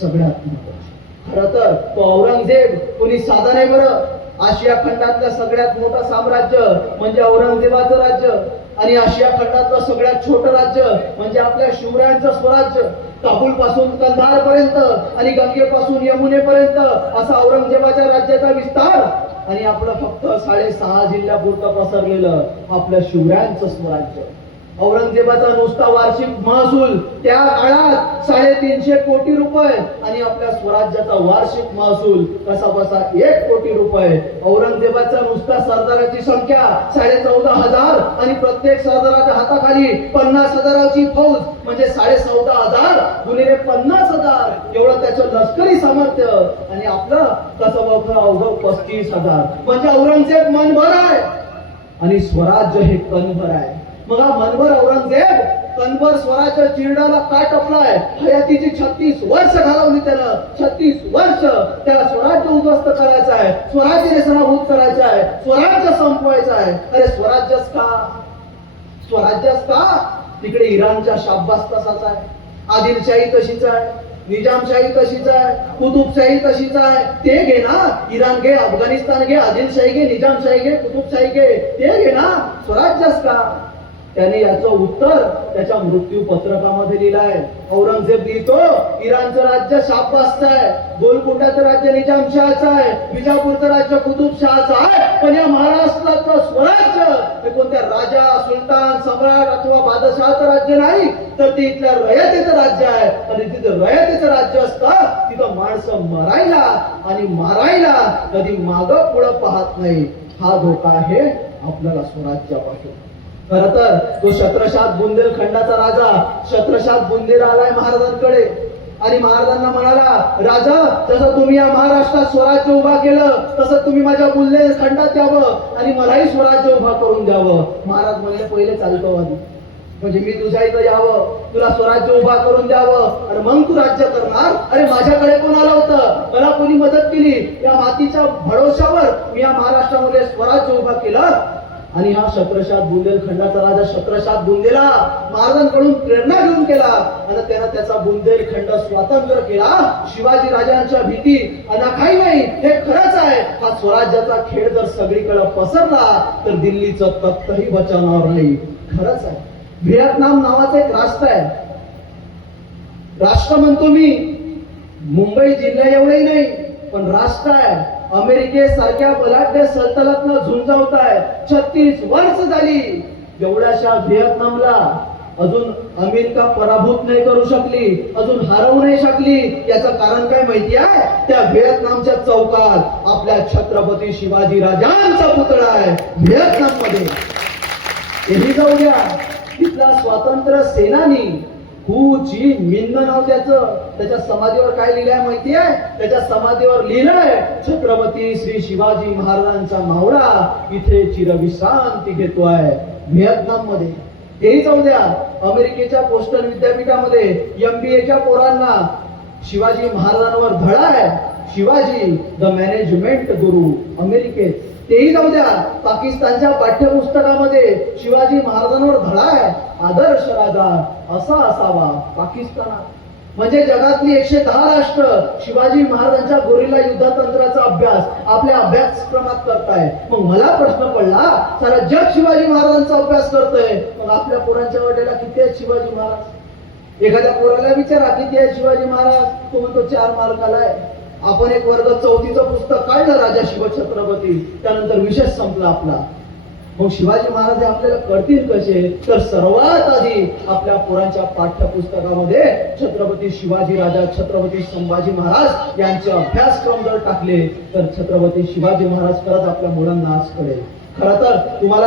सगळ्यात खर तर औरंगजेब कोणी साधा नाही बरं. आशिया खंडातलं सगळ्यात मोठं साम्राज्य म्हणजे औरंगजेबाचं राज्य. आणि आशिया खंडातलं सगळ्यात छोटं राज्य म्हणजे आपल्या शिवरायांचं स्वराज्य. काबूल पासून कंधार पर्यंत आणि गंगेपासून यमुनेपर्यंत असा औरंगजेबाच्या राज्याचा विस्तार. आणि आपलं फक्त साडेसहा जिल्ह्यापुरतं पसरलेलं आपलं शिवरायांचं स्वराज्य. औरंगजेबाचा नुसता वार्षिक महसूल त्या काळात साडेतीनशे कोटी रुपये आणि आपल्या स्वराज्याचा वार्षिक महसूल कसा बसा एक कोटी रुपये. औरंगजेबाचा नुसता सरदाराची संख्या साडे चौदा हजार आणि प्रत्येक सरदाराच्या हाताखाली पन्नास हजाराची फौज म्हणजे साडे चौदा हजार गुणिले पन्नास हजार. एवढं त्याचं लष्करी सामर्थ्य आणि आपलं कसं बघ अवघं पस्तीस हजार. म्हणजे औरंगजेब मनभर आहे आणि स्वराज्य हे कणभर आहे. मग हा मनभर औरंगजेब कणभर स्वराज्य चिरडाला काय टपलाय? हयातीची छत्तीस वर्ष घालवली त्यानं. छत्तीस वर्ष त्याला स्वराज्य उद्ध्वस्त करायचं आहे. स्वराज्य रेसनाभूत करायचं आहे. स्वराज्य संपवायचं आहे. अरे स्वराज्यच का? स्वराज्यच का? तिकडे इराणच्या शाब्बास तसाच आहे. आदिलशाही तशीच आहे. निजामशाही तशीच आहे. कुतुबशाही तशीच आहे. ते घे ना. इराण घे अफगाणिस्तान घे आदिलशाही घे निजामशाही घे कुतुबशाही घे. ते घे ना. स्वराज्यच का? त्याने याचं उत्तर त्याच्या मृत्यू पत्रकामध्ये लिहिलं आहे औरंगजेब लिहितो इराणचं राज्य शाब्बासचं आहे गोलकुंडाचं राज्य निजामशहाचं आहे विजापूरचं राज्य कुतुबशहाचं आहे. पण या महाराष्ट्राचं स्वराज्य हे कोणत्या राजा सुलतान सम्राट अथवा बादशहाचं राज्य नाही तर ते इथल्या रयतेचं राज्य आहे. आणि तिथं रयतेचं राज्य असतं तिथं माणसं मरायला आणि मारायला कधी माग पुढं पाहत नाही. हा धोका आहे आपल्याला स्वराज्यापासून. खर तर तो छत्रशात बुंदेलखंडाचा राजा छत्रशात बुंदेल आलाय महाराजांकडे. आणि महाराजांना म्हणाला राजा जसं तुम्ही या महाराष्ट्रात स्वराज्य उभा केलं तसं तुम्ही माझ्या खंडात द्यावं आणि मलाही स्वराज्य उभा करून द्यावं. महाराज म्हणले पहिले चालतो आधी म्हणजे मी तुझ्या इथं यावं तुला स्वराज्य उभा करून द्यावं. आणि मग तू राज्य करणार? अरे माझ्याकडे कोण आलं होतं? मला कोणी मदत केली? या मातीच्या भरोशावर मी या महाराष्ट्रामध्ये स्वराज्य उभा केलं? आणि हा छत्रशात बुंदेलखंडाचा राजा छत्रशात बुंदेला महाराजांकडून प्रेरणा घेऊन केला आणि त्यानं त्याचा बुंदेलखंड स्वातंत्र्य केला. शिवाजी राजांच्या भीती अनाखाई नाही हे खरंच आहे. हा स्वराज्याचा खेळ जर सगळीकडे पसरला तर दिल्लीचं तख्तही बचावणार नाही. खरंच आहे. व्हिएतनाम नावाचं एक राष्ट्र आहे. राष्ट्र म्हणतो मी मुंबई जिल्हा एवढंही नाही पण राष्ट्र आहे. अमेरिकेसारख्या बलाढ्य सल्तनतनं झुंजावत आहे छत्तीस वर्ष झाली. एवढ्याशा व्हिएतनामला अजून अमेरिका पराभूत नाही करू शकली अजून हरवू नाही शकली. याचं कारण काय माहिती आहे? त्या व्हिएतनामच्या चौकात आपल्या छत्रपती शिवाजी राजांचा पुतळा आहे व्हिएतनाममध्ये जाऊ द्या तिथला स्वातंत्र्य सेनानी हु मिन्न नाव त्याचं. त्याच्या समाधीवर काय लिहिलंय माहिती आहे? त्याच्या समाधीवर लिहिलंय छत्रपती श्री शिवाजी महाराजांचा मावळा इथे चिरविश्रांती घेतोय. व्हिएतनाममध्ये तेही जाऊ द्या. अमेरिकेच्या पोस्टल विद्यापीठामध्ये एमबीएच्या पोरांना शिवाजी महाराजांवर धडा आहे. शिवाजी द मॅनेजमेंट गुरु अमेरिकेत. तेही जाऊ द्या. पाकिस्तानच्या पाठ्यपुस्तकामध्ये शिवाजी महाराजांवर धडा आहे. आदर्श राजा असा असावा पाकिस्तानात. म्हणजे जगातली एकशे दहा राष्ट्र शिवाजी महाराजांच्या गोरिला युद्धतंत्राचा अभ्यास आपल्या अभ्यासक्रमात करताय मग मला प्रश्न पडला सारा जग शिवाजी महाराजांचा अभ्यास करतोय. मग आपल्या पोरांच्या वाटेला किती आहेत शिवाजी महाराज? एखाद्या पोराला विचारा किती आहे शिवाजी महाराज? तो म्हणतो चार मार्काला आहे. आपण एक वर्ग चौथीचं पुस्तक काढलं राजा शिवछत्रपती त्यानंतर विषय संपला आपला. मग शिवाजी महाराज आपल्याला कळतील कसे? तर सर्वात आधी आपल्या पुरांच्या पाठ्यपुस्तकामध्ये छत्रपती शिवाजी राजा छत्रपती संभाजी महाराज यांचे अभ्यासक्रम जर टाकले तर छत्रपती शिवाजी महाराज खरंच आपल्या मुलांना आज कळेल. खरं तर तुम्हाला